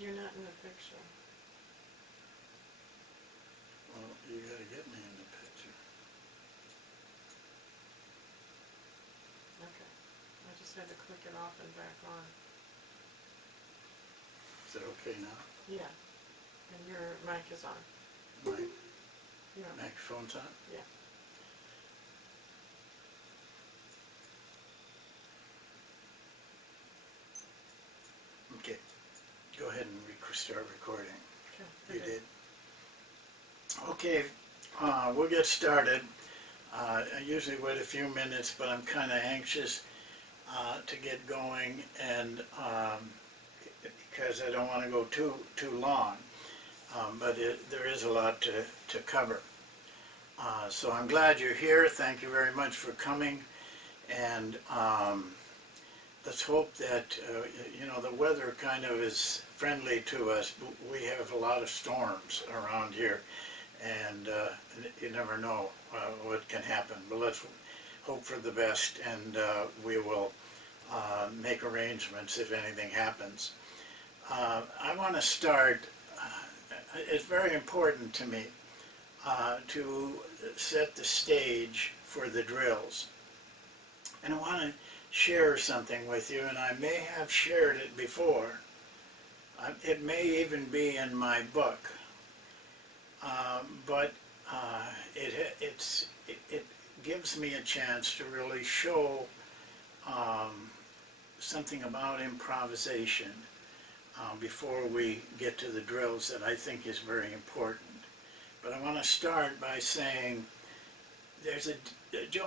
You're not in the picture. Well, you gotta get me in the picture. Okay. I just had to click it off and back on. Is that okay now? Yeah. And your mic is on. My Yeah. microphone's on? Yeah. Okay. Go ahead and start recording. Okay. You did? Okay, we'll get started. I usually wait a few minutes, but I'm kind of anxious to get going, and because I don't want to go too long. But there is a lot to cover. So I'm glad you're here. Thank you very much for coming, and let's hope that you know, the weather kind of is friendly to us. We have a lot of storms around here, and you never know what can happen. But let's hope for the best, and we will make arrangements if anything happens. I want to start. It's very important to me to set the stage for the drills. And I want to share something with you, and I may have shared it before. It may even be in my book, but it gives me a chance to really show something about improvisation before we get to the drills that I think is very important. But I want to start by saying there's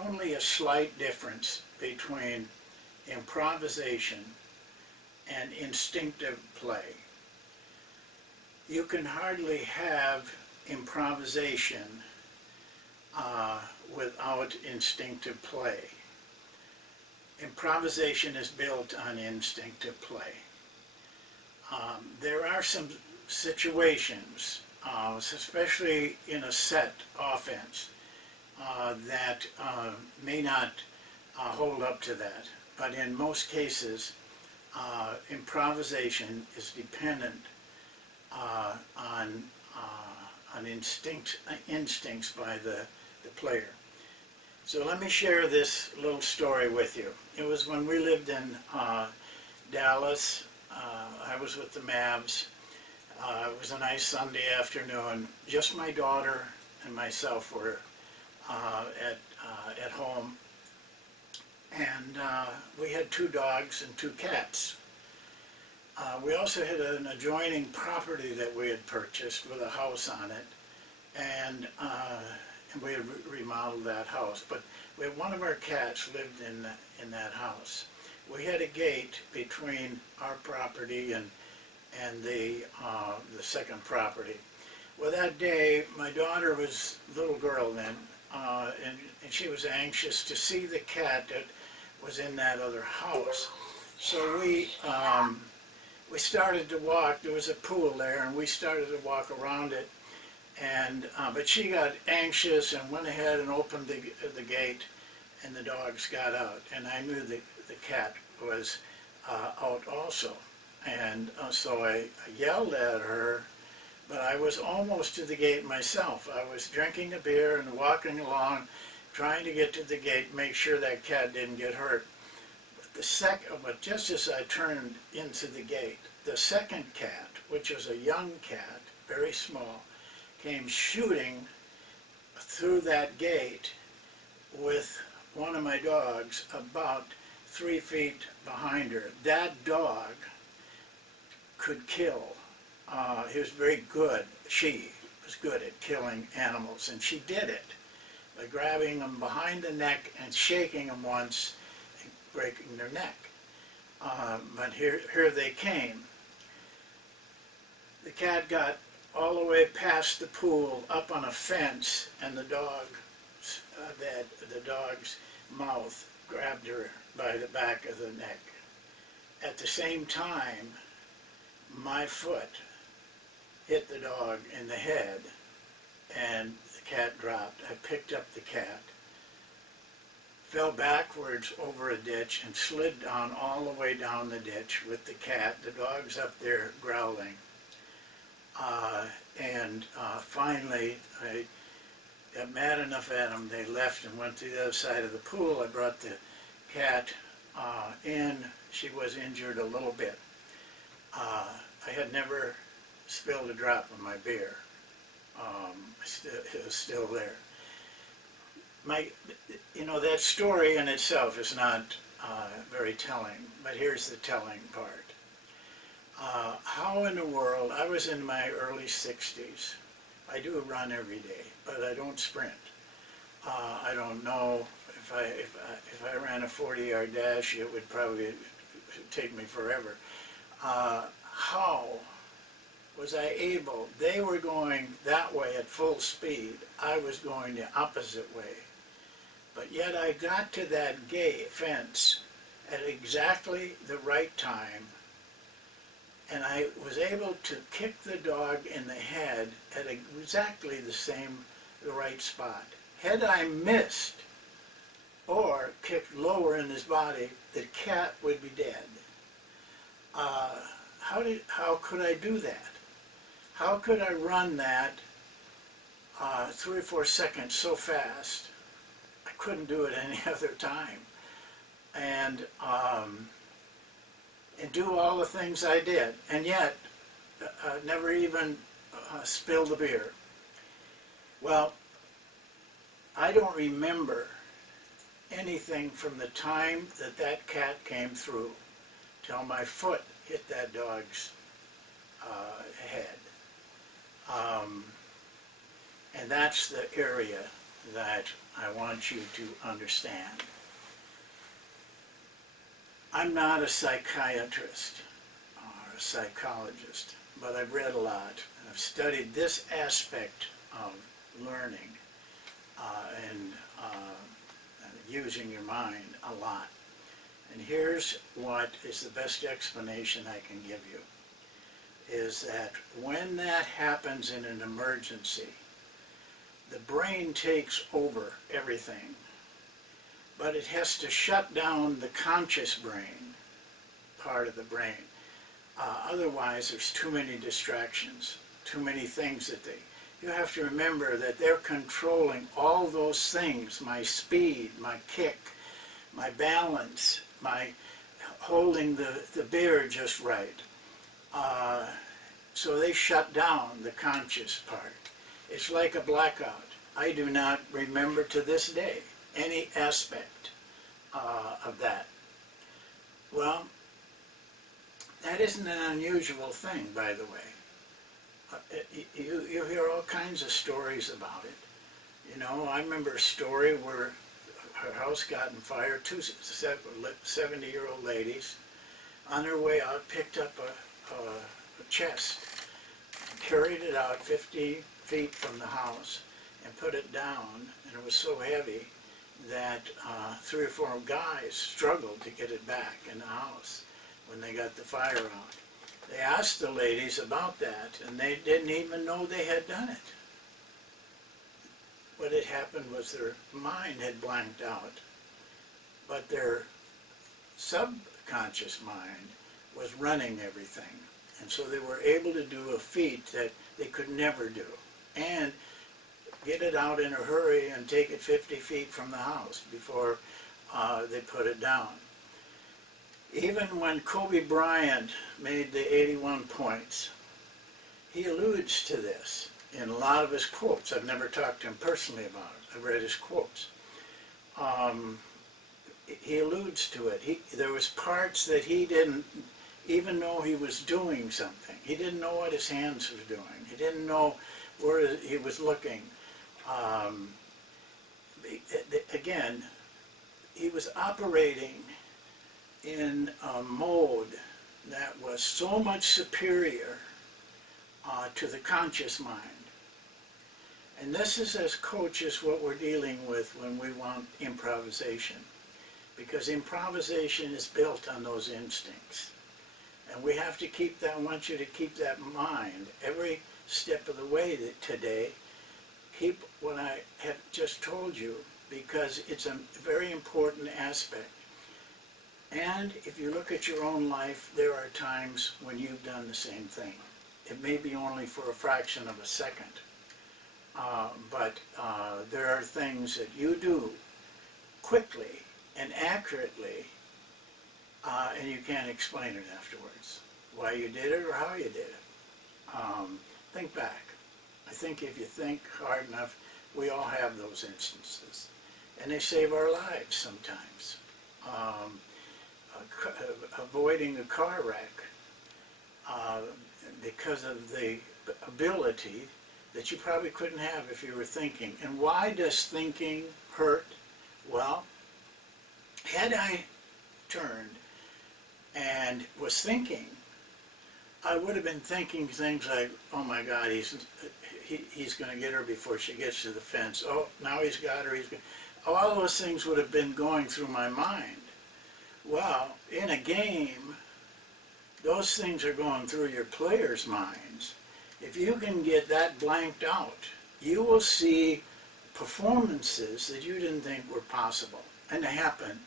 only a slight difference between improvisation and instinctive play. You can hardly have improvisation without instinctive play. Improvisation is built on instinctive play. There are some situations, especially in a set offense, that may not hold up to that. But in most cases, improvisation is dependent on instincts by the player. So let me share this little story with you. It was when we lived in Dallas. I was with the Mavs. It was a nice Sunday afternoon. Just my daughter and myself were at home. And we had 2 dogs and 2 cats. We also had an adjoining property that we had purchased with a house on it. And we had remodeled that house. But one of our cats lived in that house. We had a gate between our property and the second property. Well, that day, my daughter was a little girl then, and she was anxious to see the cat that was in that other house. So we started to walk. There was a pool there, and we started to walk around it. And but she got anxious and went ahead and opened the gate, and the dogs got out. And I knew the cat was out also. And so I yelled at her, but I was almost to the gate myself. I was drinking a beer and walking along, trying to get to the gate, make sure that cat didn't get hurt. But just as I turned into the gate, the second cat, which was a young cat, very small, came shooting through that gate with one of my dogs about 3 feet behind her. That dog could kill. He was very good. She was good at killing animals, and she did it by grabbing them behind the neck and shaking them once and breaking their neck. But here they came. The cat got all the way past the pool, up on a fence, and the dog's mouth grabbed her by the back of the neck. At the same time, my foot hit the dog in the head, and the cat dropped. I picked up the cat, fell backwards over a ditch and slid down all the way down the ditch with the cat. The dog's up there growling. Finally, I got mad enough at them, they left and went to the other side of the pool. I brought the cat in. She was injured a little bit. I had never spilled a drop of my beer. It was still there. That story in itself is not very telling, but here's the telling part. How in the world, I was in my early 60s. I do run every day, but I don't sprint. I don't know if I ran a 40-yard dash, it would probably take me forever. How was I able? They were going that way at full speed. I was going the opposite way. But yet I got to that gate fence at exactly the right time, and I was able to kick the dog in the head at exactly the right spot. Had I missed or kicked lower in his body, the cat would be dead. How could I do that? How could I run that 3 or 4 seconds so fast? I couldn't do it any other time. And do all the things I did, and yet never even spilled the beer. Well, I don't remember anything from the time that cat came through till my foot hit that dog's head. And that's the area that I want you to understand. I'm not a psychiatrist or a psychologist, but I've read a lot. I've studied this aspect of learning and using your mind a lot. And here's what is the best explanation I can give you, is that when that happens in an emergency, the brain takes over everything, but it has to shut down the conscious brain, part of the brain. Otherwise, there's too many distractions, too many things that you have to remember that they're controlling all those things, my speed, my kick, my balance, my holding the beer just right. So they shut down the conscious part. It's like a blackout. I do not remember to this day any aspect of that. Well, that isn't an unusual thing, by the way. You hear all kinds of stories about it. You know, I remember a story where her house got on fire. 2 70-year-old ladies on their way out picked up a chest, carried it out 50 feet from the house and put it down, and it was so heavy that 3 or 4 guys struggled to get it back in the house when they got the fire out. They asked the ladies about that, and they didn't even know they had done it. What had happened was their mind had blanked out, but their subconscious mind was running everything. And so they were able to do a feat that they could never do, and get it out in a hurry and take it 50 feet from the house before they put it down. Even when Kobe Bryant made the 81 points, he alludes to this in a lot of his quotes. I've never talked to him personally about it. I've read his quotes. He alludes to it. There was parts that he didn't even know he was doing something. He didn't know what his hands were doing. He didn't know where he was looking. Again, he was operating in a mode that was so much superior to the conscious mind. And this is, as coaches, what we're dealing with when we want improvisation. Because improvisation is built on those instincts. And we have to keep that, I want you to keep that in mind every step of the way today. Keep what I have just told you because it's a very important aspect. And if you look at your own life, there are times when you've done the same thing. It may be only for a fraction of a second, but there are things that you do quickly and accurately, and you can't explain it afterwards, why you did it or how you did it. Think back. I think if you think hard enough, we all have those instances, and they save our lives sometimes. Avoiding a car wreck because of the ability that you probably couldn't have if you were thinking. And why does thinking hurt? Well, had I turned and was thinking, I would have been thinking things like, oh my God, he's going to get her before she gets to the fence. Oh, now he's got her. All those things would have been going through my mind. Well, in a game, those things are going through your players' minds. If you can get that blanked out, you will see performances that you didn't think were possible. And they happen.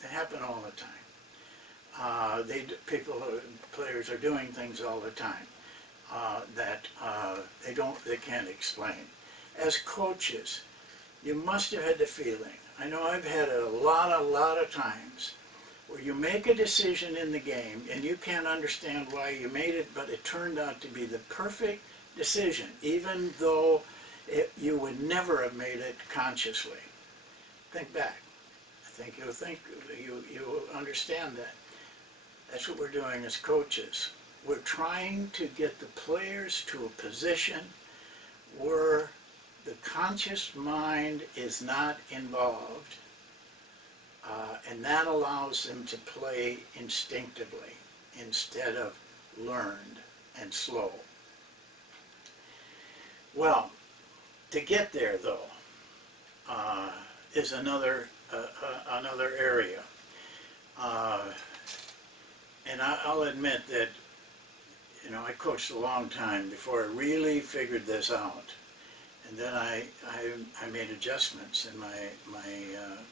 They happen all the time. Players are doing things all the time that they can't explain. As coaches, you must have had the feeling. I know I've had a lot of times where you make a decision in the game and you can't understand why you made it, but it turned out to be the perfect decision, even though you would never have made it consciously. Think back. I think you'll understand that. That's what we're doing as coaches. We're trying to get the players to a position where the conscious mind is not involved, and that allows them to play instinctively instead of learned and slow. Well, to get there though is another area, and I'll admit that I coached a long time before I really figured this out. And then I made adjustments in my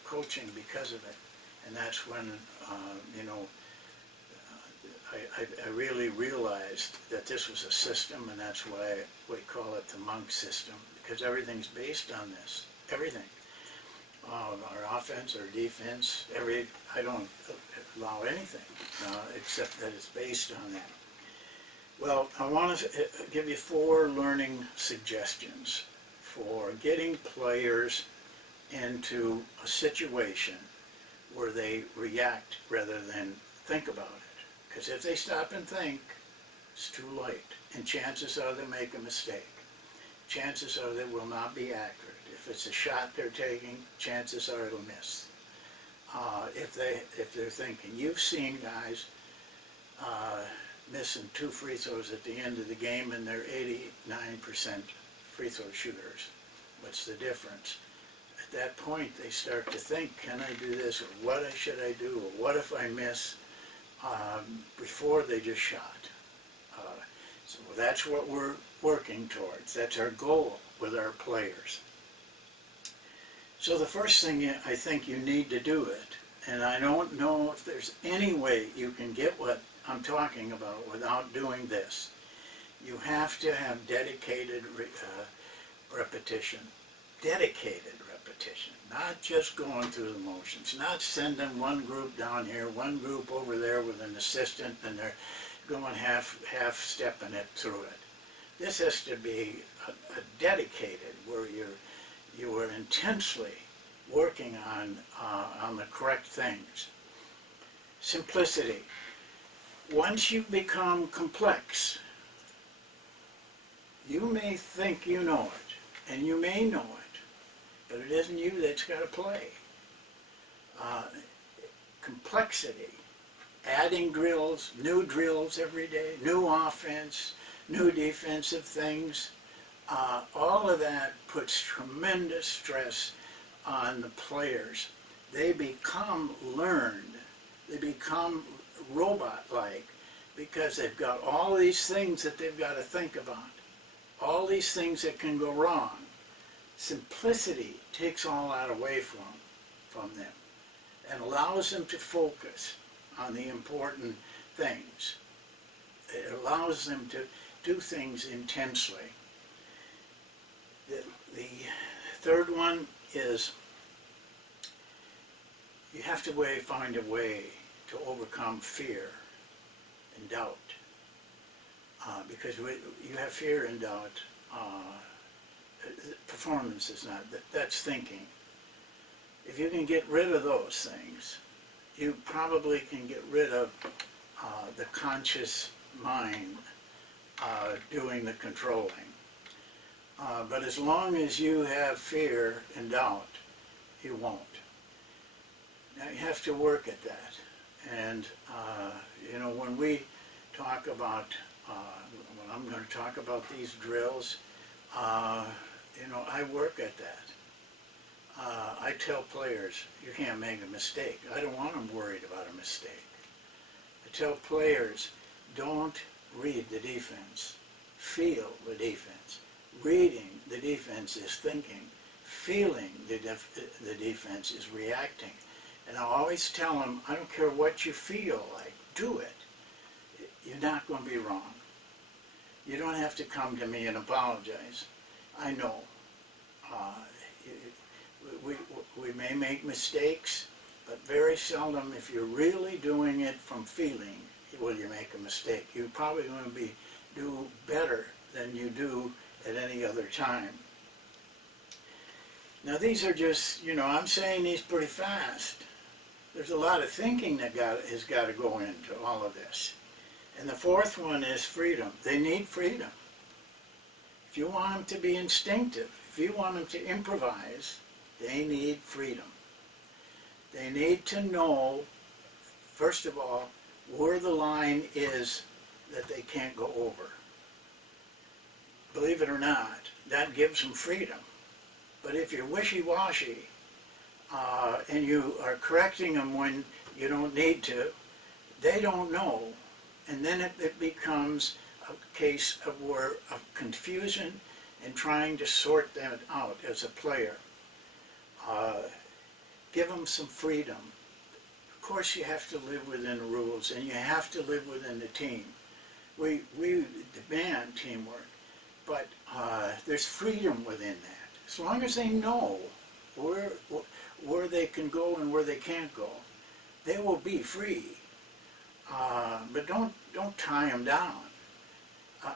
coaching because of it, and that's when I really realized that this was a system, and that's why we call it the monk system, because everything's based on this. Everything, our offense, our defense, I don't allow anything except that it's based on that. Well, I want to give you 4 learning suggestions for getting players into a situation where they react rather than think about it. Because if they stop and think, it's too late. And chances are they'll make a mistake. Chances are they will not be accurate. If it's a shot they're taking, chances are it'll miss. If they're thinking, you've seen guys missing 2 free throws at the end of the game, and they're 89% free throw shooters. What's the difference? At that point, they start to think, can I do this, or what should I do, or what if I miss, before they just shot. So that's what we're working towards. That's our goal with our players. So the first thing I think you need to do it, and I don't know if there's any way you can get what I'm talking about without doing this. You have to have dedicated repetition. Dedicated repetition. Not just going through the motions. Not sending one group down here, one group over there with an assistant, and they're going half-stepping it through it. This has to be a dedicated, where you are intensely working on the correct things. Simplicity. Once you become complex, you may think you know it, and you may know it, but it isn't you that's got to play. Complexity, adding drills, new drills every day, new offense, new defensive things, all of that puts tremendous stress on the players. They become learned, they become robot-like, because they've got all these things that they've got to think about, all these things that can go wrong. Simplicity takes all that away from them and allows them to focus on the important things. It allows them to do things intensely. The third one is you have to find a way to overcome fear and doubt. Because you have fear and doubt, performance is not, that's thinking. If you can get rid of those things, you probably can get rid of the conscious mind doing the controlling. But as long as you have fear and doubt, you won't. Now you have to work at that. And you know, when we talk about, when I'm going to talk about these drills, you know, I work at that. I tell players, you can't make a mistake. I don't want them worried about a mistake. I tell players, don't read the defense. Feel the defense. Reading the defense is thinking. Feeling the defense is reacting. And I always tell them, I don't care what you feel like, do it. You're not going to be wrong. You don't have to come to me and apologize. I know. We may make mistakes, but very seldom, if you're really doing it from feeling, will you make a mistake. You're probably going to do better than you do at any other time. Now these are just, you know, I'm saying these pretty fast. There's a lot of thinking that has got to go into all of this. And the fourth one is freedom. They need freedom. If you want them to be instinctive, if you want them to improvise, they need freedom. They need to know, first of all, where the line is that they can't go over. Believe it or not, that gives them freedom. But if you're wishy-washy and you are correcting them when you don't need to, they don't know. And then it becomes a case of confusion and trying to sort them out as a player. Give them some freedom. Of course you have to live within the rules and you have to live within the team. We demand teamwork, but there's freedom within that. As long as they know where they can go and where they can't go, they will be free. But don't tie them down.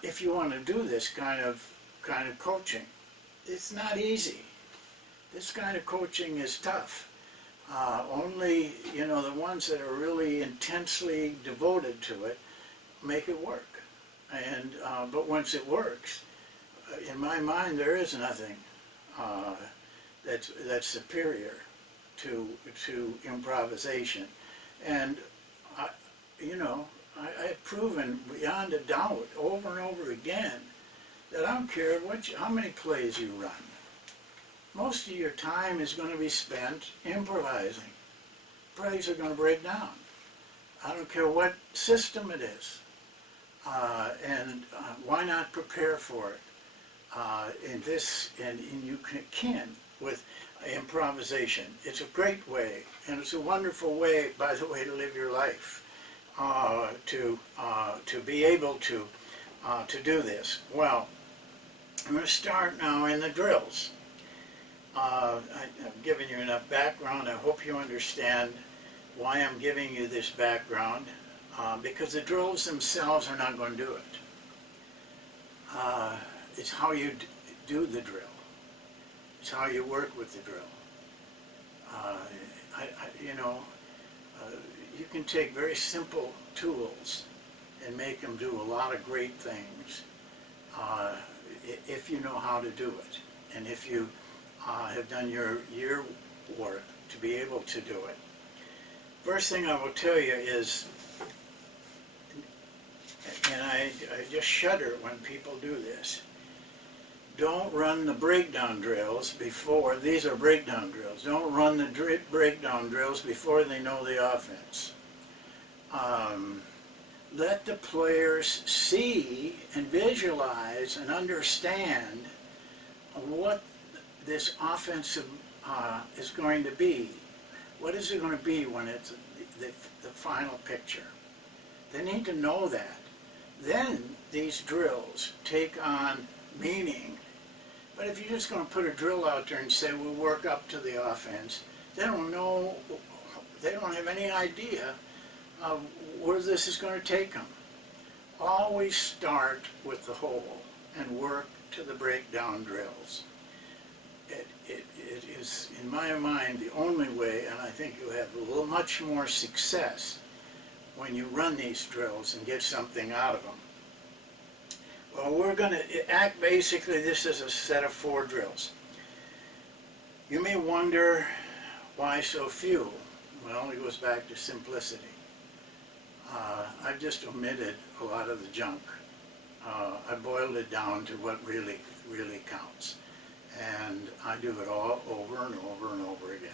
If you want to do this kind of coaching, it's not easy. This kind of coaching is tough. Only, you know, the ones that are really intensely devoted to it make it work. And but once it works, in my mind, there is nothing that's superior to improvisation. And you know, I've proven beyond a doubt over and over again that I don't care how many plays you run. Most of your time is going to be spent improvising. Plays are going to break down. I don't care what system it is. Why not prepare for it? And you can with improvisation. It's a great way, and it's a wonderful way, by the way, to live your life. To be able to do this. Well, I'm going to start now in the drills. I've given you enough background. I hope you understand why I'm giving you this background, because the drills themselves are not going to do it. It's how you do the drill. It's how you work with the drill. You know, you can take very simple tools and make them do a lot of great things if you know how to do it, and if you have done your work to be able to do it. First thing I will tell you is, and I just shudder when people do this, don't run the breakdown drills before, these are breakdown drills, don't run the breakdown drills before they know the offense. Let the players see and visualize and understand what this offensive is going to be. What is it going to be when it's the final picture? They need to know that. Then these drills take on meaning. But if you're just going to put a drill out there and say we'll work up to the offense, they don't know, they don't have any idea of where this is going to take them. Always start with the whole and work to the breakdown drills. It is, in my mind, the only way, and I think you'll have a little much more success when you run these drills and get something out of them. Well, we're going to act basically, this is a set of 4 drills. You may wonder why so few. Well, it goes back to simplicity. I've just omitted a lot of the junk. I boiled it down to what really counts. And I do it all over and over and over again,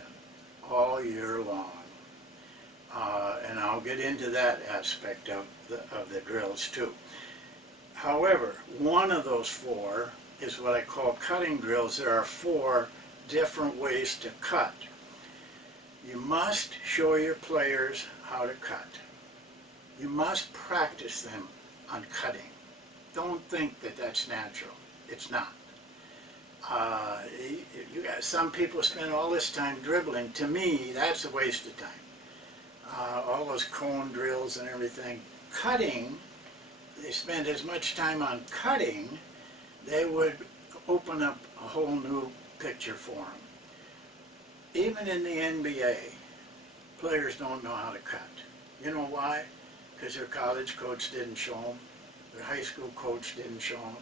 all year long. And I'll get into that aspect of the drills too. However, one of those 4 is what I call cutting drills. There are 4 different ways to cut. You must show your players how to cut. You must practice them on cutting. Don't think that that's natural. It's not. You got, some people spend all this time dribbling. To me, that's a waste of time. All those cone drills and everything. Cutting, they spend as much time on cutting, they would open up a whole new picture for them. Even in the NBA, players don't know how to cut. You know why? Because their college coach didn't show them. Their high school coach didn't show them.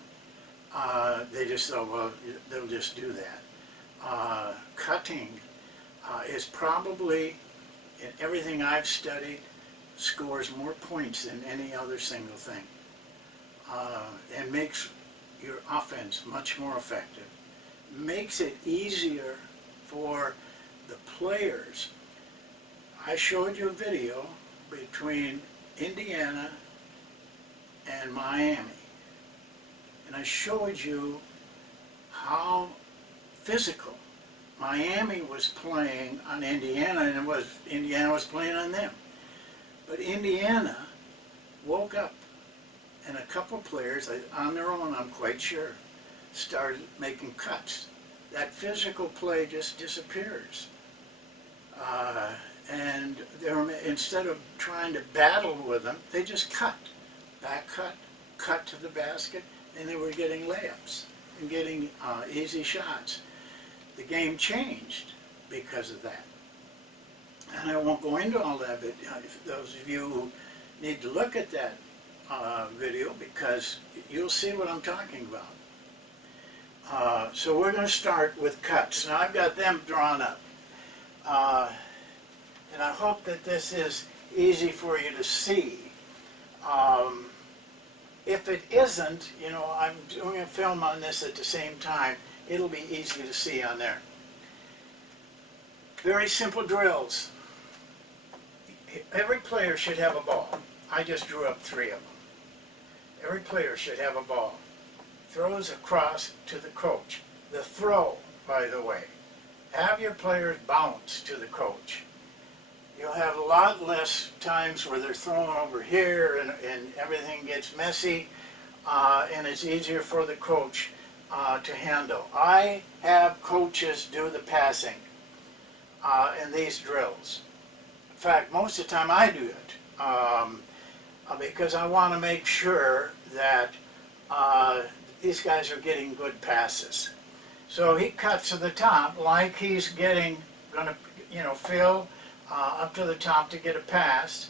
They just thought, well, they'll just do that. Cutting is probably, in everything I've studied, scores more points than any other single thing. And makes your offense much more effective. Makes it easier for the players. I showed you a video between Indiana and Miami. And I showed you how physical Miami was playing on Indiana, and Indiana was playing on them. But Indiana woke up, and a couple players, on their own, I'm quite sure, started making cuts. That physical play just disappears. And instead of trying to battle with them, they just cut. Back cut, cut to the basket, and they were getting layups and getting easy shots. The game changed because of that. And I won't go into all that, but those of you who need to look at that video, because you'll see what I'm talking about. So we're going to start with cuts. Now I've got them drawn up. And I hope that this is easy for you to see. If it isn't, you know, I'm doing a film on this at the same time. It'll be easy to see on there. Very simple drills. Every player should have a ball. I just drew up 3 of them. Every player should have a ball. Throws across to the coach. The throw, by the way. Have your players bounce to the coach. You'll have a lot less times where they're throwing over here and everything gets messy, and it's easier for the coach to handle. I have coaches do the passing in these drills. In fact, most of the time I do it because I want to make sure that these guys are getting good passes. So he cuts to the top like he's going to, you know, fill up to the top to get a pass,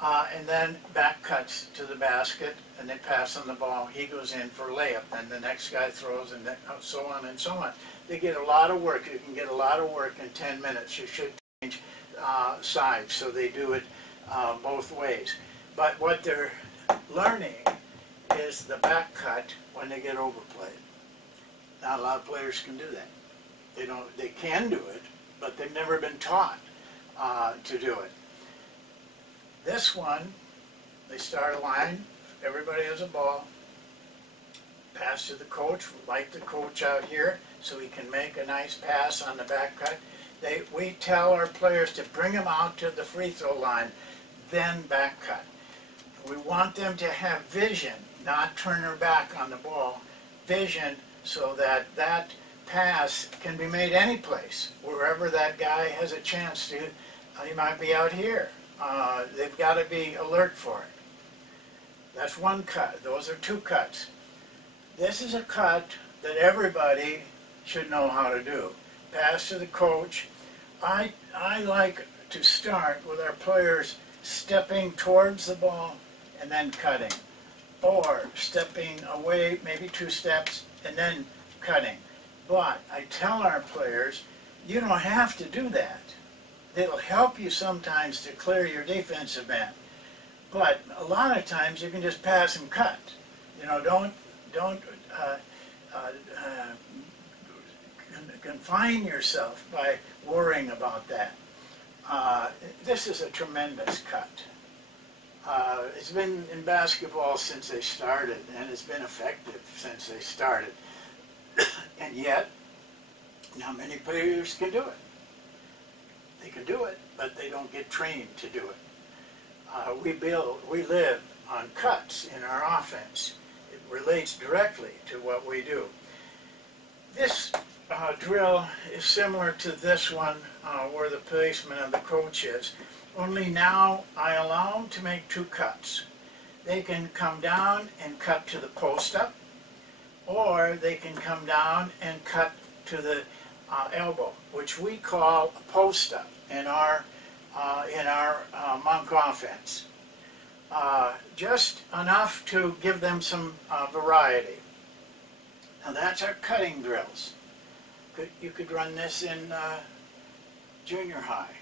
and then back cuts to the basket, and they pass on the ball. He goes in for a layup, and the next guy throws, and so on and so on. They get a lot of work. You can get a lot of work in 10 minutes. You should change sides, so they do it both ways. But what they're learning is the back cut when they get overplayed. Not a lot of players can do that. They can do it, but they've never been taught to do it. This one, they start a line, everybody has a ball, pass to the coach, like the coach out here, so he can make a nice pass on the back cut. We tell our players to bring them out to the free throw line, then back cut. We want them to have vision, not turn their back on the ball. Vision so that that pass can be made any place, wherever that guy has a chance to. He might be out here. They've got to be alert for it. That's one cut. Those are two cuts. This is a cut that everybody should know how to do. Pass to the coach. I like to start with our players stepping towards the ball and then cutting, or stepping away maybe 2 steps and then cutting. But I tell our players, you don't have to do that. It'll help you sometimes to clear your defensive end. But a lot of times you can just pass and cut. You know, don't confine yourself by worrying about that. This is a tremendous cut. It's been in basketball since they started, and it's been effective since they started. And yet, not many players can do it. They can do it, but they don't get trained to do it. We live on cuts in our offense. It relates directly to what we do. This drill is similar to this one where the placement of the coach is, only now I allow them to make 2 cuts. They can come down and cut to the post-up, or they can come down and cut to the elbow, which we call a post-up in our monk offense. Just enough to give them some variety. Now that's our cutting drills. You could run this in junior high.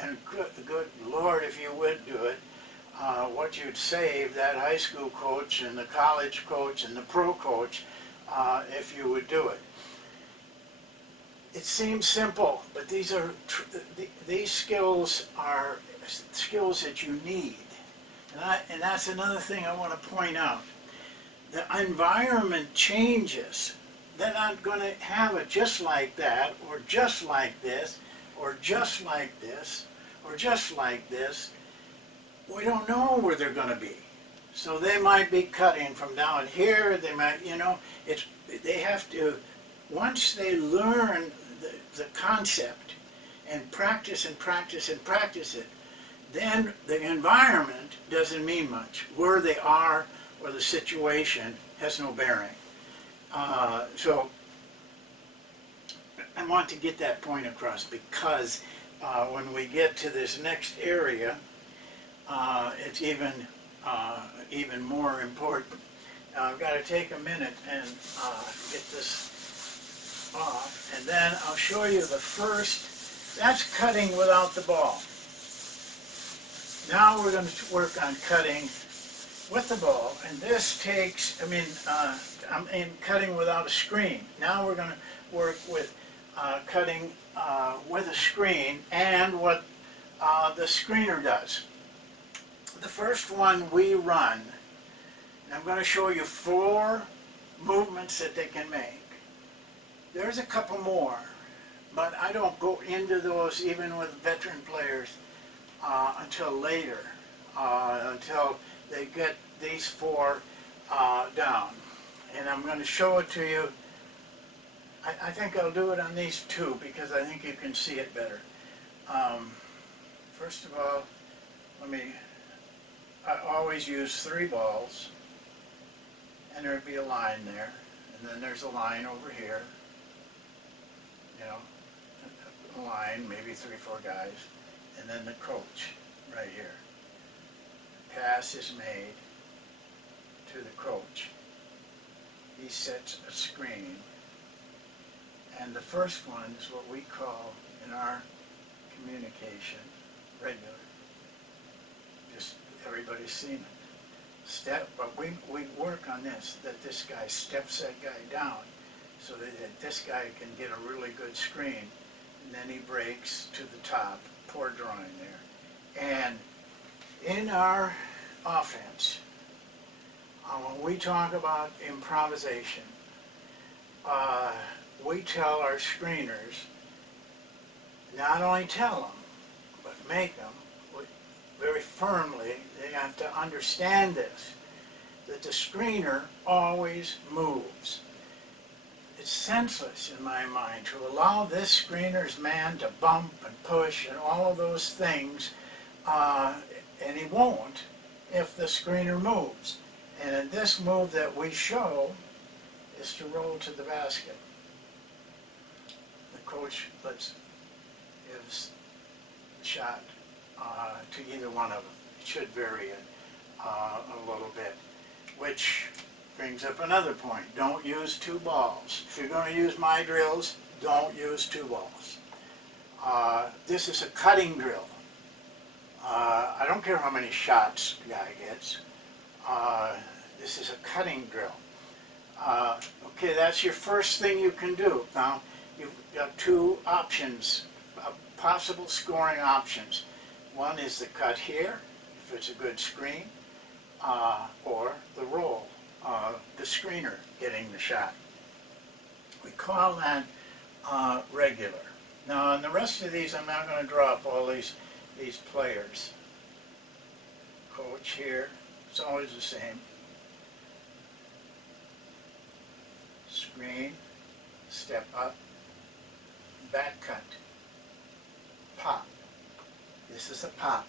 And good Lord, if you would do it, what you'd save that high school coach and the college coach and the pro coach if you would do it. It seems simple, but these skills are skills that you need. And that's another thing I want to point out. The environment changes. They're not going to have it just like that, or just like this, or just like this, or just like this. We don't know where they're going to be. So they might be cutting from down here. They might, you know, they have to, once they learn the concept and practice and practice and practice it, then the environment doesn't mean much. Where they are or the situation has no bearing. So I want to get that point across, because when we get to this next area, it's even more important. Now I've got to take a minute and get this off, and then I'll show you the first. That's cutting without the ball. Now we're going to work on cutting with the ball, and this takes, I'm in cutting without a screen. Now we're going to work with cutting with a screen and what the screener does. The first one we run, and I'm going to show you 4 movements that they can make. There's a couple more, but I don't go into those even with veteran players until later, until they get these 4 down. And I'm going to show it to you. I think I'll do it on these 2 because I think you can see it better. First of all, I always use 3 balls, and there'd be a line there, and then there's a line over here, you know, a line, maybe 3 or 4 guys, and then the coach right here. Pass is made to the coach. He sets a screen, and the first one is what we call in our communication regular. Just everybody's seen it. But we work on this, that this guy steps that guy down so that this guy can get a really good screen, and then he breaks to the top. Poor drawing there. And in our offense, When we talk about improvisation, we tell our screeners, not only tell them, but make them very firmly. They have to understand this, that the screener always moves. It's senseless in my mind to allow this screener's man to bump and push and all of those things, and he won't if the screener moves. And in this move that we show is to roll to the basket. The coach gives a shot to either one of them. It should vary it a little bit, which brings up another point. Don't use two balls. If you're going to use my drills, don't use two balls. This is a cutting drill. I don't care how many shots the guy gets. This is a cutting drill. Okay, that's your first thing you can do. Now, you've got two options, possible scoring options. One is the cut here, if it's a good screen, or the roll, the screener getting the shot. We call that regular. Now, on the rest of these, I'm not going to draw up all these players. Coach here, it's always the same. Screen, step up, back cut, pop. This is a pop.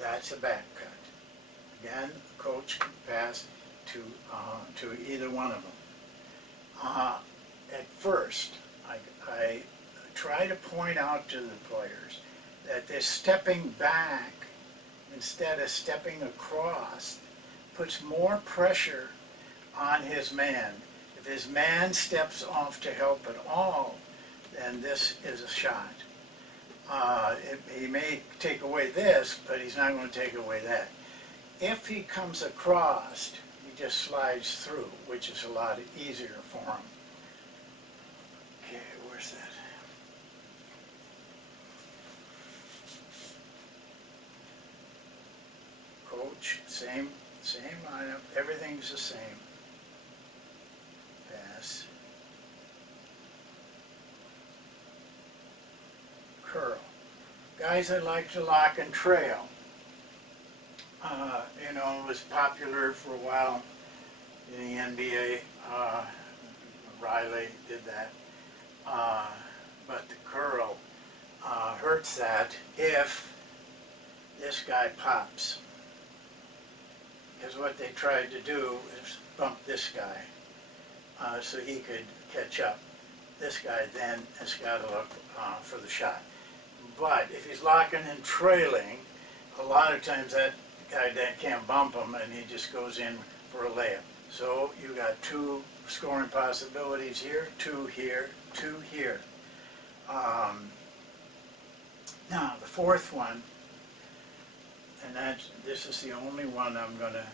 That's a back cut. Again, the coach can pass to either one of them. At first, I try to point out to the players that this stepping back instead of stepping across puts more pressure on his man. If his man steps off to help at all, then this is a shot. He may take away this, but he's not going to take away that. If he comes across, he just slides through, which is a lot easier for him. Okay, where's that? Coach, same lineup, everything's the same. Pass. Curl. Guys that like to lock and trail. You know, it was popular for a while in the NBA. Riley did that. But the curl hurts that if this guy pops. Because what they tried to do is bump this guy so he could catch up. This guy then has got to look for the shot. But if he's locking and trailing, a lot of times that guy can't bump him and he just goes in for a layup. So you got two scoring possibilities here, two here, two here. Now the fourth one, and this is the only one the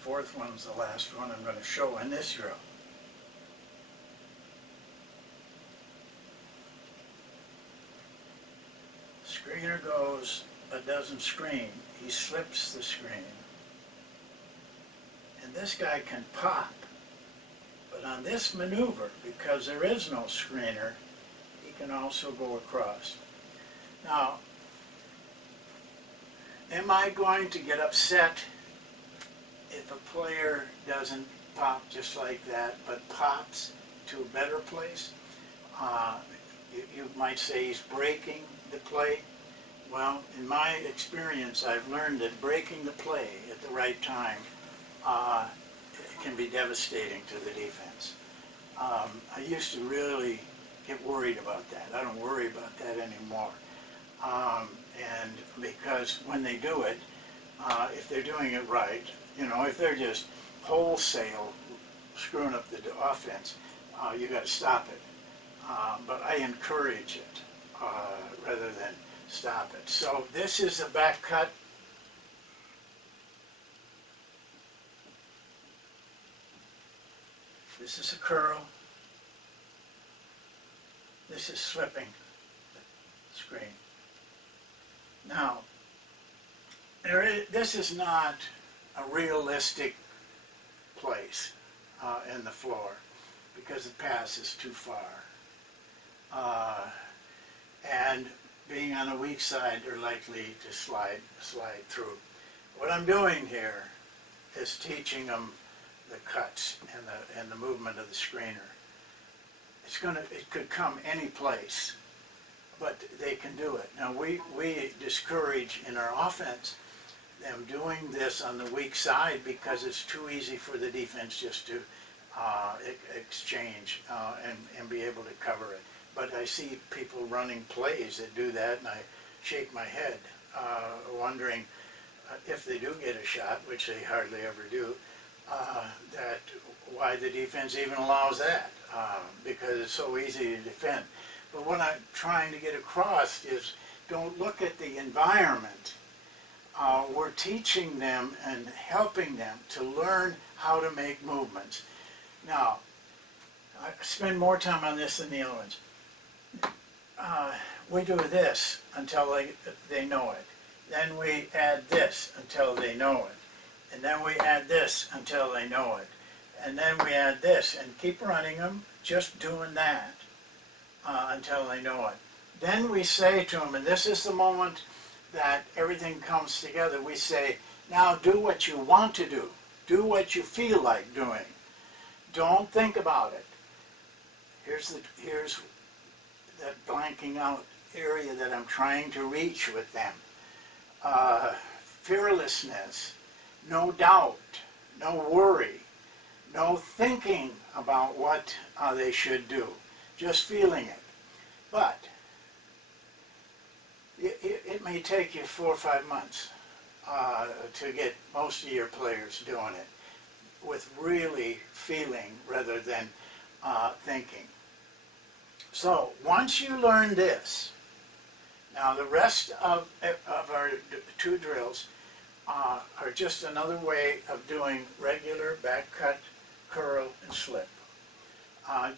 fourth one's the last one I'm going to show in this drill. Screener goes but doesn't screen. He slips the screen. And this guy can pop. But on this maneuver, because there is no screener, he can also go across. Now, am I going to get upset if a player doesn't pop just like that, but pops to a better place? You might say he's breaking the play. Well, in my experience, I've learned that breaking the play at the right time can be devastating to the defense. I used to really get worried about that. I don't worry about that anymore. And because when they do it, if they're doing it right, you know, if they're just wholesale screwing up the offense, you got to stop it. But I encourage it rather than stop it. So this is a back cut. This is a curl. This is slipping the screen. Now, this is not a realistic place in the floor because the pass is too far. And being on the weak side, they're likely to slide through. What I'm doing here is teaching them the cuts and the movement of the screener. It could come any place, but they can do it. Now we discourage in our offense them doing this on the weak side because it's too easy for the defense just to exchange and be able to cover it. But I see people running plays that do that, and I shake my head, wondering if they do get a shot, which they hardly ever do, that why the defense even allows that, because it's so easy to defend. But what I'm trying to get across is don't look at the environment. We're teaching them and helping them to learn how to make movements. Now, I spend more time on this than the other ones. We do this until they know it. Then we add this until they know it. And then we add this until they know it. And then we add this and keep running them, just doing that until they know it. Then we say to them, and this is the moment that everything comes together, we say, now do what you want to do. Do what you feel like doing. Don't think about it. Here's that blanking out area that I'm trying to reach with them. Fearlessness, no doubt, no worry, no thinking about what they should do, just feeling it. But it may take you 4 or 5 months to get most of your players doing it with really feeling rather than thinking. So once you learn this, now the rest of our 2 drills are just another way of doing regular back cut, curl, and slip,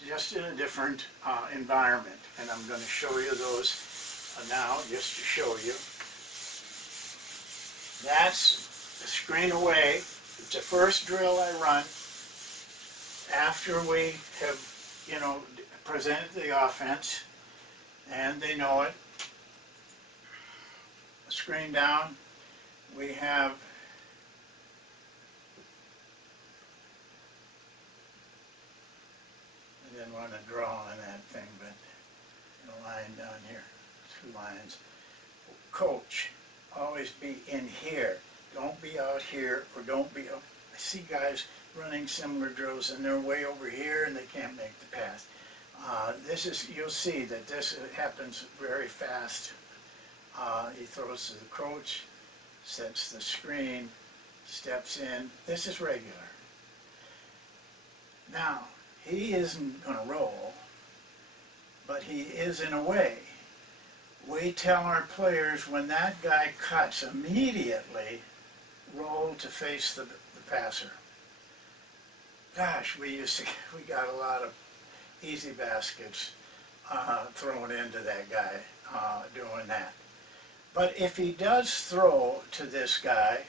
just in a different environment. And I'm going to show you those now, just to show you. That's the screen away. It's the first drill I run after we have, presented the offense, and they know it. Screen down, we have I didn't want to draw on that thing, but a line down here, 2 lines. Coach, always be in here. Don't be out here, or don't be out. I see guys running similar drills and they're way over here and they can't make the pass. You'll see that this happens very fast. He throws to the coach, sets the screen, steps in. This is regular. Now, he isn't going to roll, but he is in a way. We tell our players when that guy cuts, immediately roll to face the passer. Gosh, we got a lot of easy baskets thrown into that guy doing that. But if he does throw to this guy,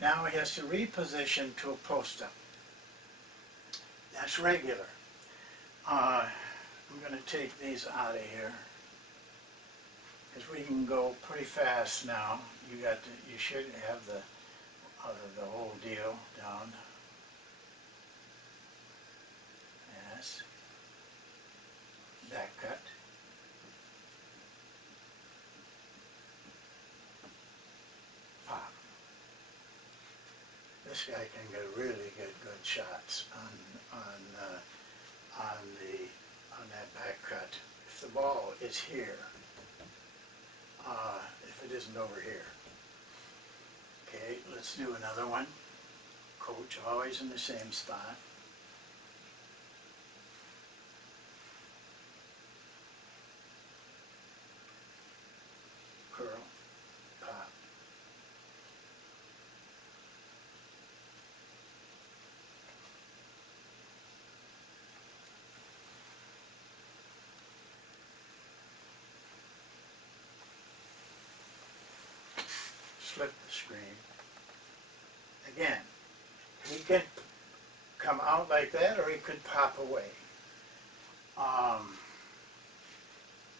now he has to reposition to a post-up. That's regular. I'm going to take these out of here because we can go pretty fast now. You should have the whole deal down. Yes. Back cut. Pop. This guy can get really good shots on that back cut. If the ball is here, if it isn't over here. Okay, let's do another one. Coach always in the same spot. Curl, pop. Flip the screen. Again, he can come out like that, or he could pop away.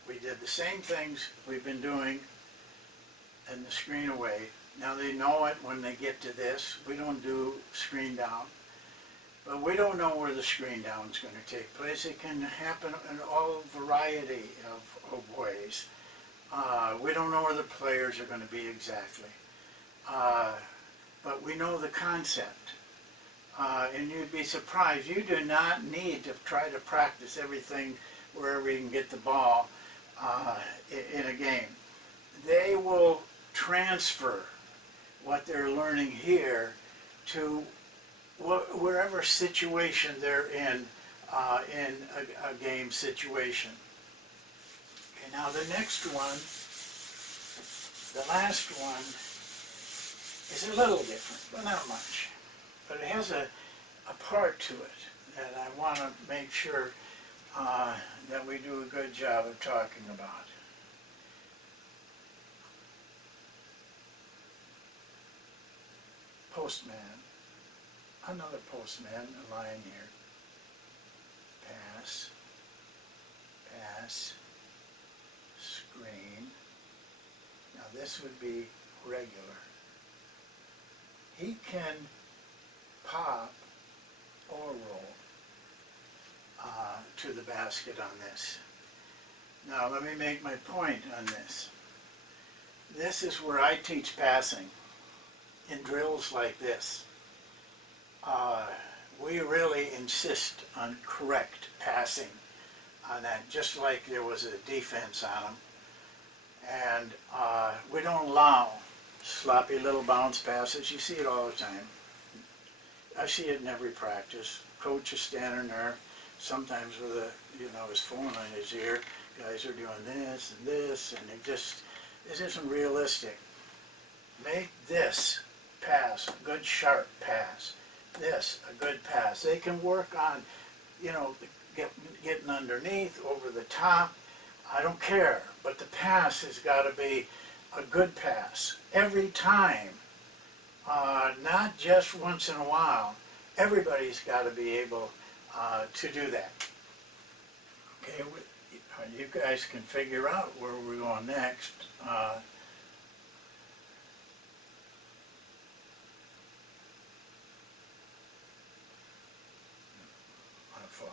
We did the same things we've been doing in the screen away. Now they know it when they get to this. We don't do screen down. But we don't know where the screen down is going to take place. It can happen in all variety of ways. We don't know where the players are going to be exactly. But we know the concept. And you'd be surprised. You do not need to try to practice everything wherever you can get the ball in a game. They will transfer what they're learning here to wherever situation they're in a game situation. Okay, now the next one, the last one, is a little different, but not much. But it has a part to it that I want to make sure that we do a good job of talking about. Postman. Another postman, a line here. Pass, pass, screen. Now this would be regular. He can pop or roll to the basket on this. Now let me make my point on this. This is where I teach passing in drills like this. We really insist on correct passing on that, just like there was a defense on them. And we don't allow sloppy little bounce passes. You see it all the time. I see it in every practice. Coach is standing there, sometimes with his phone on his ear. Guys are doing this and this, and it isn't realistic. Make this pass a good sharp pass. This a good pass. They can work on, getting underneath, over the top. I don't care, but the pass has got to be a good pass every time. Not just once in a while. Everybody's got to be able to do that. Okay, you guys can figure out where we're going next. My fault.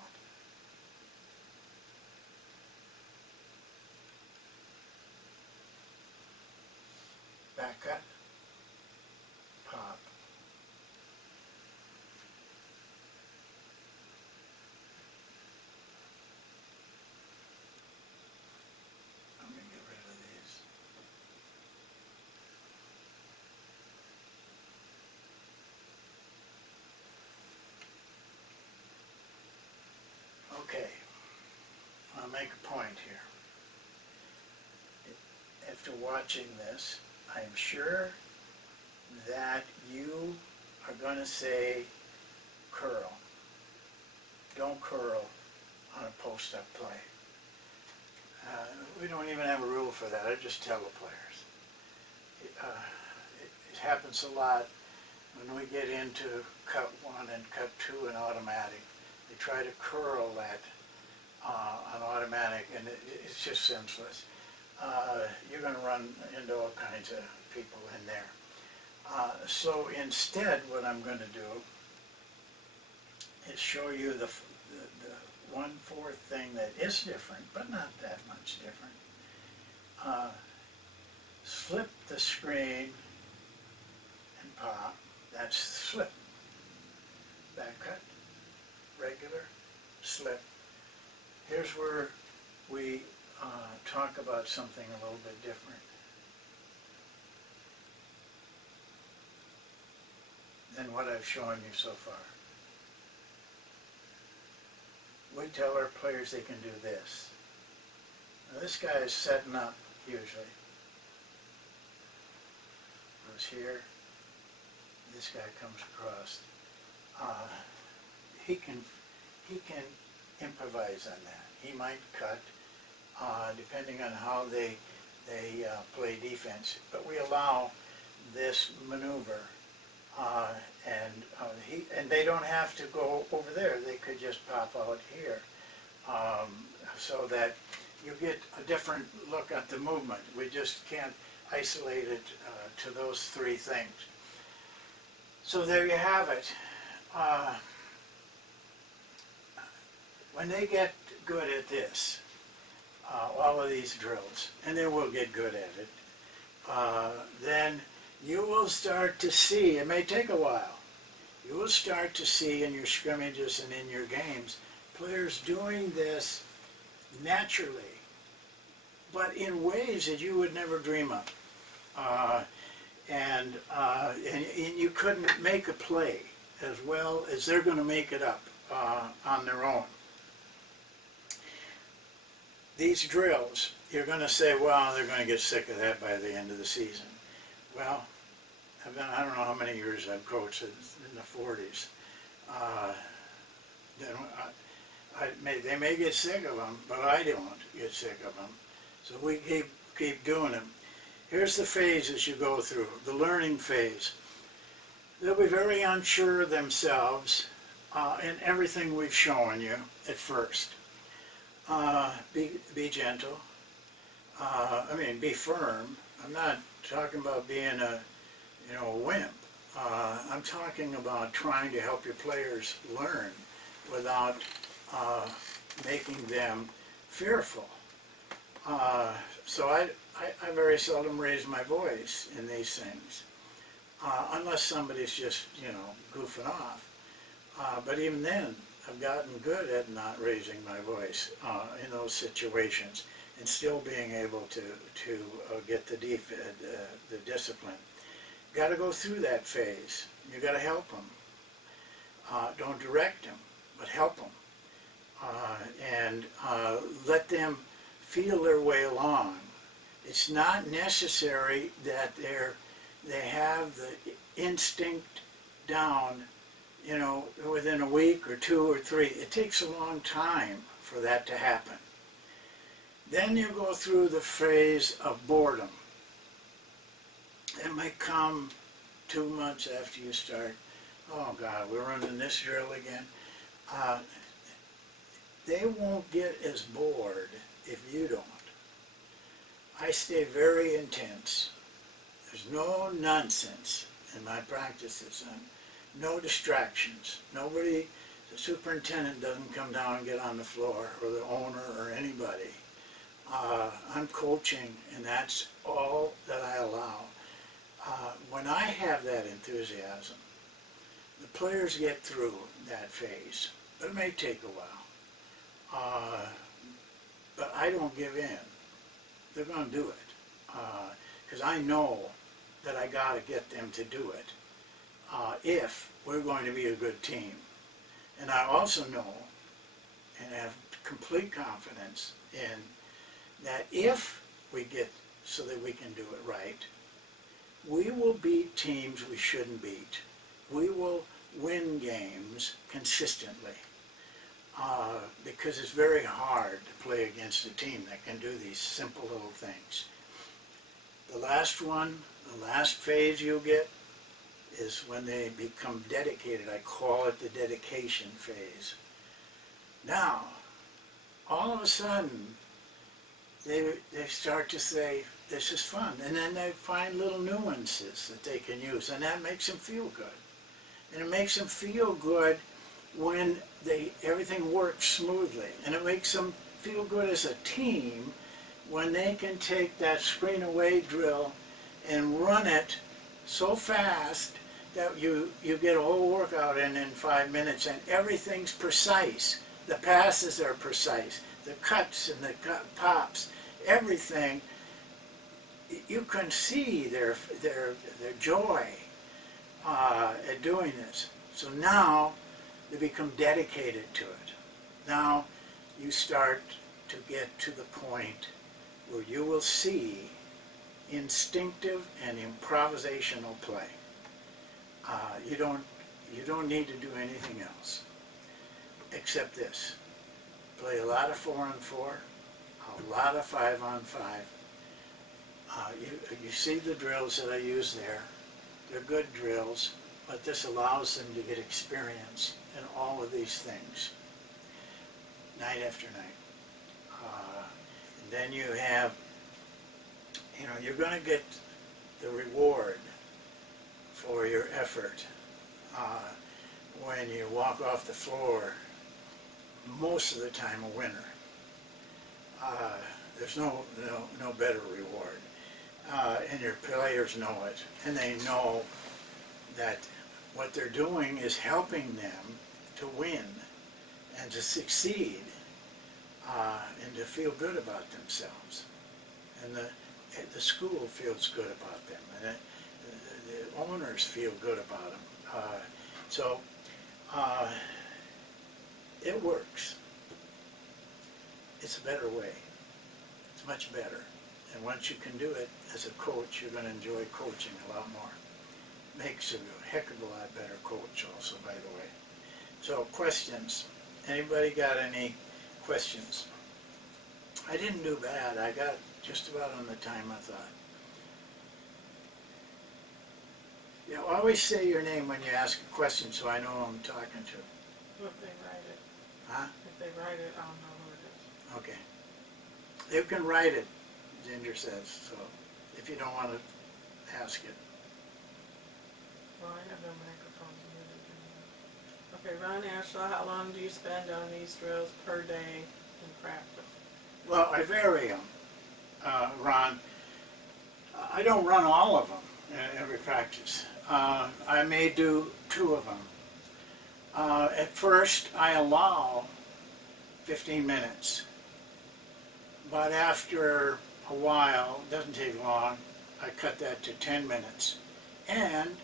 Back cut. Pop. I'm going to get rid of these. Okay, I'll make a point here. After watching this, I'm sure that you are going to say curl. Don't curl on a post-up play. We don't even have a rule for that. I just tell the players. It happens a lot when we get into cut 1 and cut 2 in automatic. They try to curl that on automatic, and it's just senseless. You're going to run into all kinds of people in there. So instead, what I'm going to do is show you the 1/4 thing that is different, but not that much different. Slip the screen and pop. That's slip. Back cut. Regular. Slip. Here's where we talk about something a little bit different. Than what I've shown you so far. We tell our players they can do this. Now this guy is setting up usually. Goes here. This guy comes across. He can improvise on that. He might cut, depending on how they play defense. But we allow this maneuver, and and they don't have to go over there. They could just pop out here, so that you get a different look at the movement. We just can't isolate it to those three things. So there you have it. When they get good at this, all of these drills, and they will get good at it, then you will start to see, it may take a while, you will start to see in your scrimmages and in your games, players doing this naturally, but in ways that you would never dream of. And you couldn't make a play as well as they're going to make it up on their own. These drills, you're going to say, well, they're going to get sick of that by the end of the season. Well, I don't know how many years I've coached in the 40s. They may get sick of them, but I don't get sick of them. So we keep doing them. Here's the phases you go through, the learning phase. They'll be very unsure of themselves in everything we've shown you at first. Be gentle. Be firm. I'm not talking about being a wimp. I'm talking about trying to help your players learn without making them fearful. So I very seldom raise my voice in these things, unless somebody's just, goofing off. But even then, I've gotten good at not raising my voice in those situations and still being able to get the discipline. Got to go through that phase. You got to help them. Don't direct them, but help them. And let them feel their way along. It's not necessary that they have the instinct down, within a week or 2 or 3. It takes a long time for that to happen. Then you go through the phase of boredom. It might come 2 months after you start. Oh God, we're running this drill again. They won't get as bored if you don't. I stay very intense. There's no nonsense in my practices, and no distractions. Nobody, the superintendent doesn't come down and get on the floor, or the owner, or anybody. I'm coaching, and that's all that I allow. When I have that enthusiasm, the players get through that phase, but it may take a while. But I don't give in. They're going to do it, because I know that I got to get them to do it if we're going to be a good team. And I also know and have complete confidence in that if we get so that we can do it right, we will beat teams we shouldn't beat. We will win games consistently. Because it's very hard to play against a team that can do these simple little things. The last one, the last phase you'll get is when they become dedicated. I call it the dedication phase. Now, all of a sudden, they start to say, this is fun. And then they find little nuances that they can use, and that makes them feel good. And it makes them feel good when everything works smoothly. And it makes them feel good as a team when they can take that screen away drill and run it so fast that you get a whole workout in 5 minutes, and everything's precise. The passes are precise. The cuts and the pops, everything. You can see their joy at doing this. So now they become dedicated to it. Now you start to get to the point where you will see instinctive and improvisational play. You don't need to do anything else except this. Play a lot of 4-on-4, a lot of 5-on-5. You see the drills that I use there. They're good drills. but this allows them to get experience in all of these things, night after night. And then you have, you know, you're going to get the reward for your effort when you walk off the floor, most of the time a winner. There's no better reward. And your players know it, and they know that what they're doing is helping them to win and to succeed and to feel good about themselves. And the school feels good about them, and the owners feel good about them. So it works. It's a better way. It's much better. And once you can do it as a coach, you're going to enjoy coaching a lot more. Makes you a heck of a lot better coach also, by the way. So questions. Anybody got any questions? I didn't do bad. I got just about on the time I thought. Yeah, always say your name when you ask a question so I know who I'm talking to. Well, if they write it. Huh? If they write it, I'll know who it is. Okay. You can write it, Ginger says, so if you don't want to ask it. Well, I have no microphone muted. Okay, Ron Ashlaw, how long do you spend on these drills per day in practice? Well, I vary them, Ron. I don't run all of them in every practice. I may do 2 of them. At first, I allow 15 minutes. But after a while, it doesn't take long, I cut that to 10 minutes. And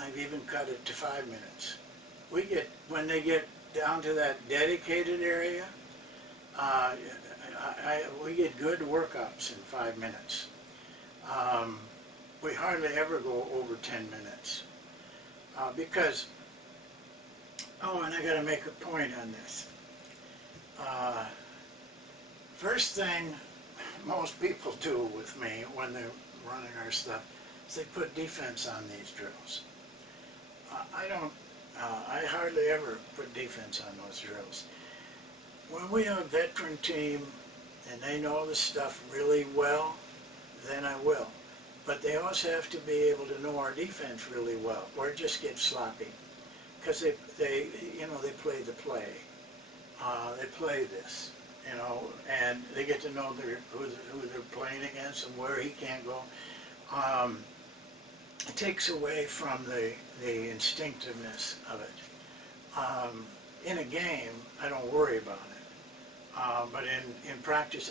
I've even cut it to 5 minutes. When they get down to that dedicated area, we get good workups in 5 minutes. We hardly ever go over 10 minutes. Because, oh, and I got to make a point on this. First thing most people do with me when they're running our stuff is they put defense on these drills. I hardly ever put defense on those drills. When we have a veteran team and they know the stuff really well, then I will. But they also have to be able to know our defense really well, or it just gets sloppy. Because they play the play. They play this, you know, and they get to know who they're playing against and where he can't go. It takes away from the instinctiveness of it. In a game, I don't worry about it. But in practice,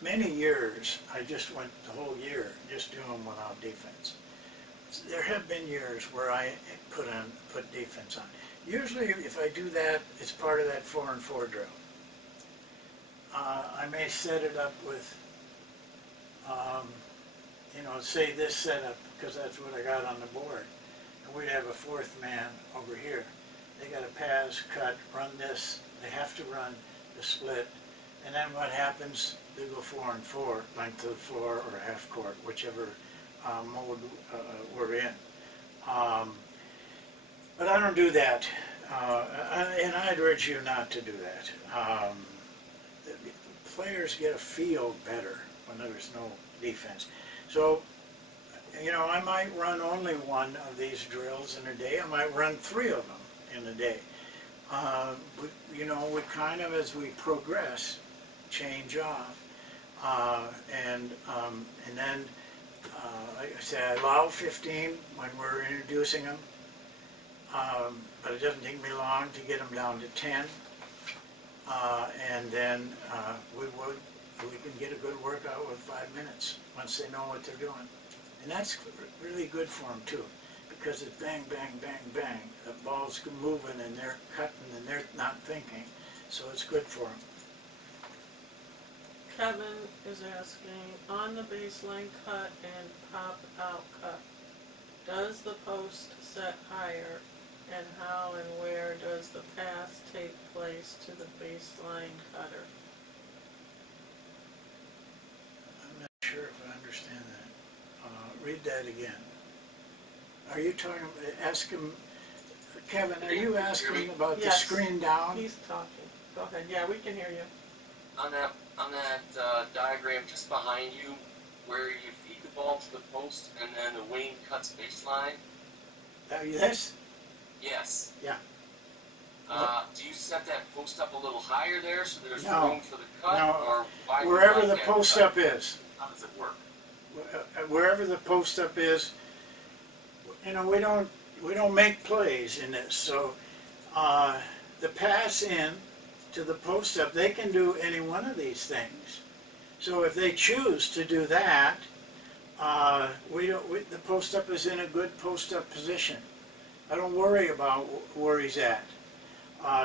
many years, I just went the whole year just doing without defense. There have been years where I put defense on. Usually, if I do that, it's part of that 4-and-4 drill. I may set it up with, say this setup, because that's what I got on the board. And we'd have a 4th man over here. They got to pass, cut, run this. They have to run the split. And then what happens, they go 4-and-4, length of the floor or half court, whichever mode we're in. But I don't do that. And I'd urge you not to do that. Players get a feel better when there's no defense. So, I might run only 1 of these drills in a day. I might run 3 of them in a day. We kind of, as we progress, change off. And then, like I say, I allow 15 when we're introducing them. But it doesn't take me long to get them down to 10. And then we can get a good workout with 5 minutes once they know what they're doing. And that's really good for them too, because it's bang, bang, bang, bang. The ball's moving and they're cutting and they're not thinking, so it's good for them. Kevin is asking, on the baseline cut and pop out cut, does the post set higher, and how and where does the pass take place to the baseline cutter? I'm not sure if I understand that. Read that again. Are you talking, ask him, Kevin, are you asking about the Yes. screen down? He's talking. Go ahead. Yeah, we can hear you. On that diagram just behind you, where you feed the ball to the post and then the wing cuts baseline. This? Yes. Yeah. Do you set that post up a little higher there so there's No. room for the cut? No. Or why do you Wherever like the that post cut? up is. How does it work? Wherever the post up is, you know, we don't make plays in this. So the pass in to the post up, they can do any one of these things. So if they choose to do that, the post up is in a good post up position. I don't worry about where he's at.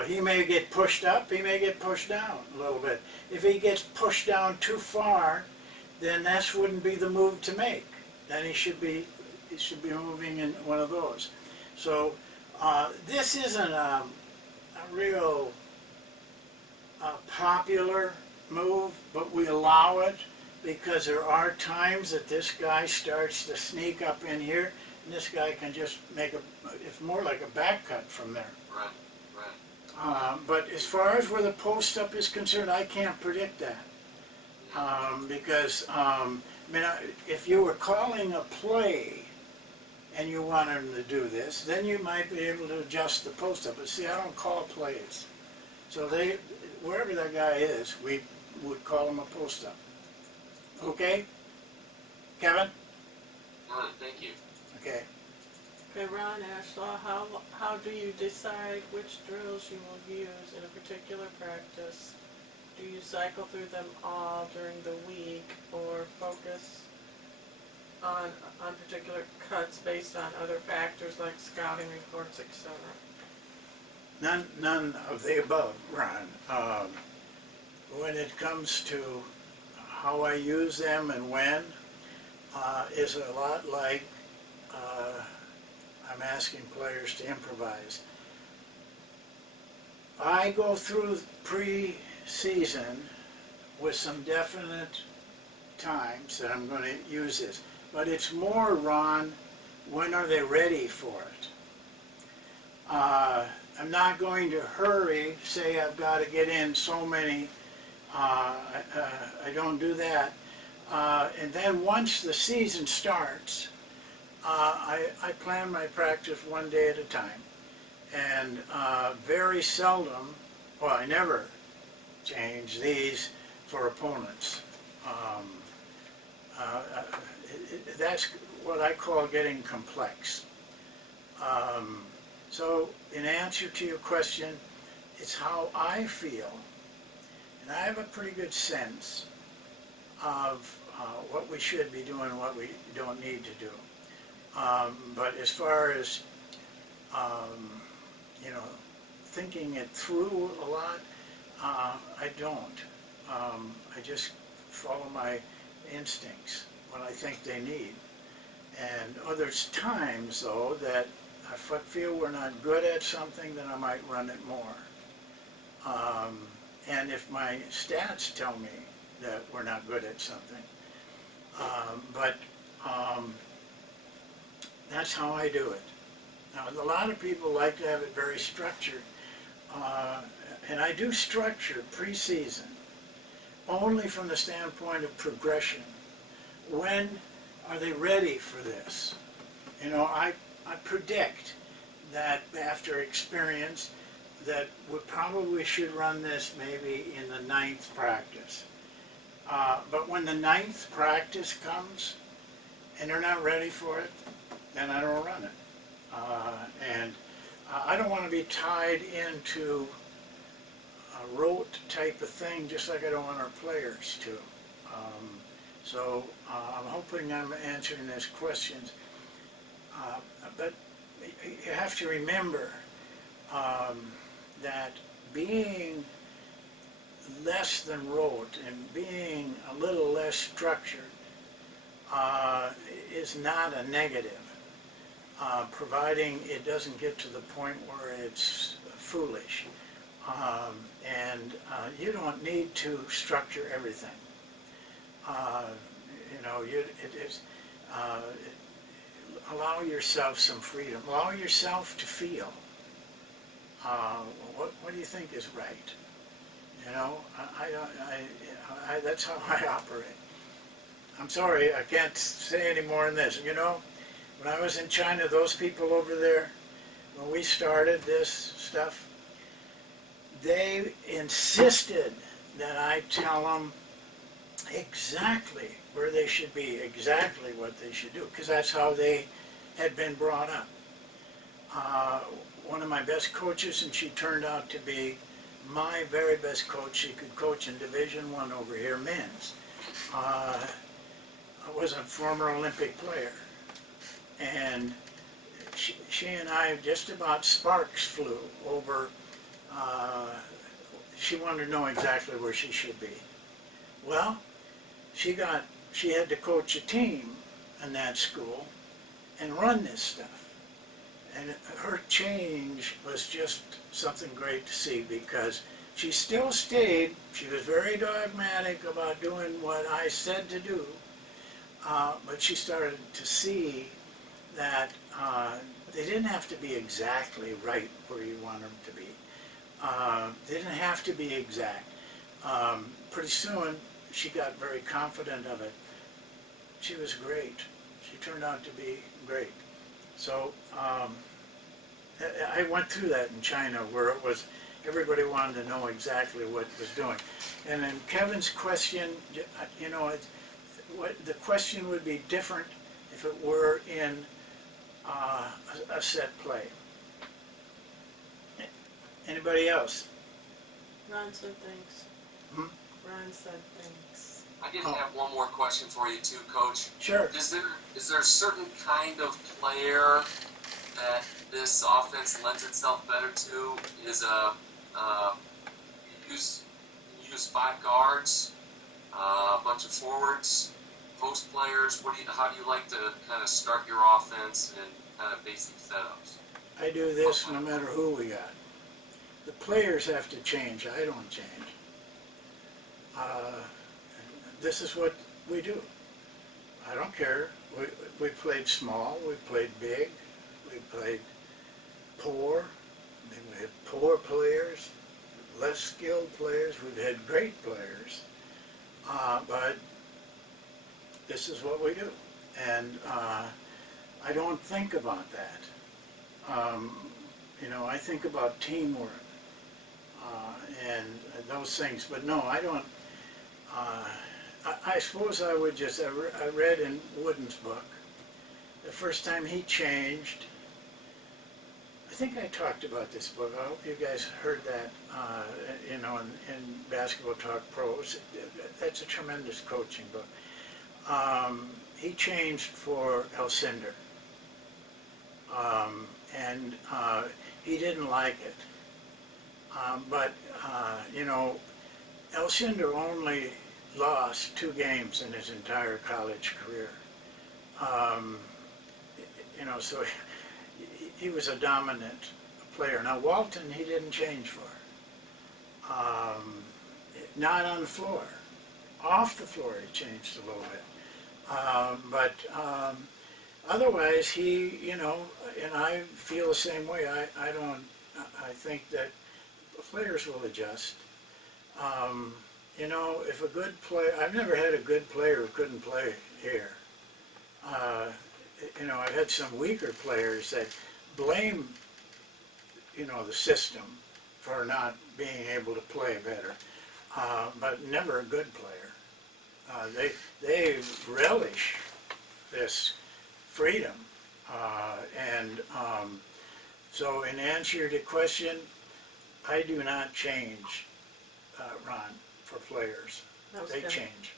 He may get pushed up, he may get pushed down a little bit. If he gets pushed down too far, then that wouldn't be the move to make. Then he should be moving in one of those. So this isn't a real popular move, but we allow it because there are times that this guy starts to sneak up in here, and this guy can just make it's more like a back cut from there. Right, right. But as far as where the post up is concerned, I can't predict that. Because, I mean, if you were calling a play and you wanted him to do this, then you might be able to adjust the post up. But see, I don't call plays. So wherever that guy is, we would call him a post up. Okay? Kevin? Thank you. Okay. Okay, Ron Ashlaw, how do you decide which drills you will use in a particular practice? Do you cycle through them all during the week or focus on particular cuts based on other factors like scouting reports, etc.? None of the above, Ron. When it comes to how I use them and when, is a lot like I'm asking players to improvise. I go through pre-season with some definite times that I'm going to use this, but it's more, Ron, when are they ready for it? I'm not going to hurry, say I've got to get in so many, I don't do that. And then once the season starts, I plan my practice one day at a time. And very seldom, well, I never change these for opponents. That's what I call getting complex. So in answer to your question, it's how I feel. And I have a pretty good sense of what we should be doing and what we don't need to do. But as far as, you know, thinking it through a lot, I don't. I just follow my instincts, what I think they need. And others times, though, that if I feel we're not good at something, then I might run it more. And if my stats tell me that we're not good at something. That's how I do it. Now, a lot of people like to have it very structured. And I do structure pre-season only from the standpoint of progression. When are they ready for this? You know, I predict that after experience that we probably should run this maybe in the 9th practice. But when the 9th practice comes and they're not ready for it, then I don't run it. And I don't want to be tied into a rote type of thing, just like I don't want our players to. So I'm hoping I'm answering these questions. But you have to remember that being less than rote and being a little less structured is not a negative, providing it doesn't get to the point where it's foolish. And you don't need to structure everything. You know, allow yourself some freedom. Allow yourself to feel. What do you think is right? You know, that's how I operate. I'm sorry, I can't say any more than this. You know, when I was in China, those people over there, when we started this stuff, they insisted that I tell them exactly where they should be, exactly what they should do, because that's how they had been brought up. One of my best coaches, and she turned out to be my very best coach. She could coach in Division I over here, men's. I was a former Olympic player, and she and I just about sparks flew over. She wanted to know exactly where she should be. Well, she had to coach a team in that school and run this stuff. And her change was just something great to see, because she still stayed. She was very dogmatic about doing what I said to do, but she started to see that they didn't have to be exactly right where you want them to be. They didn't have to be exact. Pretty soon, she got very confident of it. She was great. She turned out to be great. So I went through that in China, where it was everybody wanted to know exactly what was doing. And then Kevin's question, you know, the question would be different if it were in a set play. Anybody else? Ron said thanks. Hmm? Ron said thanks. I did have one more question for you too, Coach. Sure. Is there a certain kind of player that this offense lends itself better to? Is you use 5 guards, a bunch of forwards, post players? How do you like to kind of start your offense and kind of basic setups? I do this no matter who we got. The players have to change. I don't change. This is what we do. I don't care. We played small. We played big. We played poor. I mean, we had poor players, less skilled players. We've had great players. But this is what we do. And I don't think about that. You know, I think about teamwork and those things. But no, I don't. I suppose I would just, I read in Wooden's book, the first time he changed, I think I talked about this book. I hope you guys heard that, you know, in Basketball Talk Pros. That's a tremendous coaching book. He changed for Elcinder, and he didn't like it. But, you know, Elcinder only lost 2 games in his entire college career. You know, so he was a dominant player. Now, Walton, he didn't change for. Not on the floor. Off the floor, he changed a little bit. But otherwise, he, you know, and I feel the same way. I think that players will adjust. You know, if a good player, I've never had a good player who couldn't play here. You know, I've had some weaker players that blame, you know, the system for not being able to play better, but never a good player. They relish this freedom. So in answer to your question, I do not change, Ron, for players. They Kevin. change.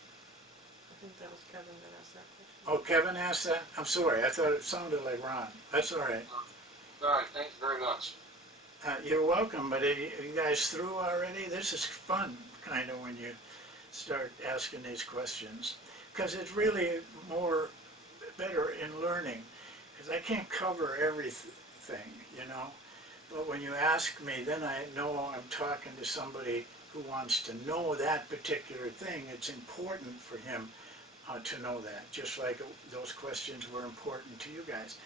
I think that was Kevin that asked that question. Oh, Kevin asked that? I'm sorry, I thought it sounded like Ron. That's all right. All right, thank you very much. You're welcome, but are you guys through already? This is fun, kind of, when you start asking these questions. Because it's really better in learning. Because I can't cover everything, you know. But when you ask me, then I know I'm talking to somebody who wants to know that particular thing. It's important for him to know that, just like those questions were important to you guys.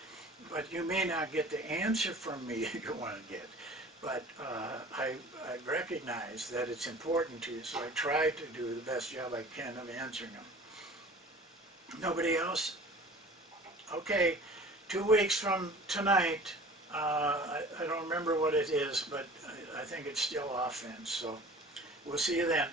But you may not get the answer from me you want to get, but I recognize that it's important to you, so I try to do the best job I can of answering them. Nobody else? Okay, 2 weeks from tonight, I don't remember what it is, but I think it's still offense, so we'll see you then.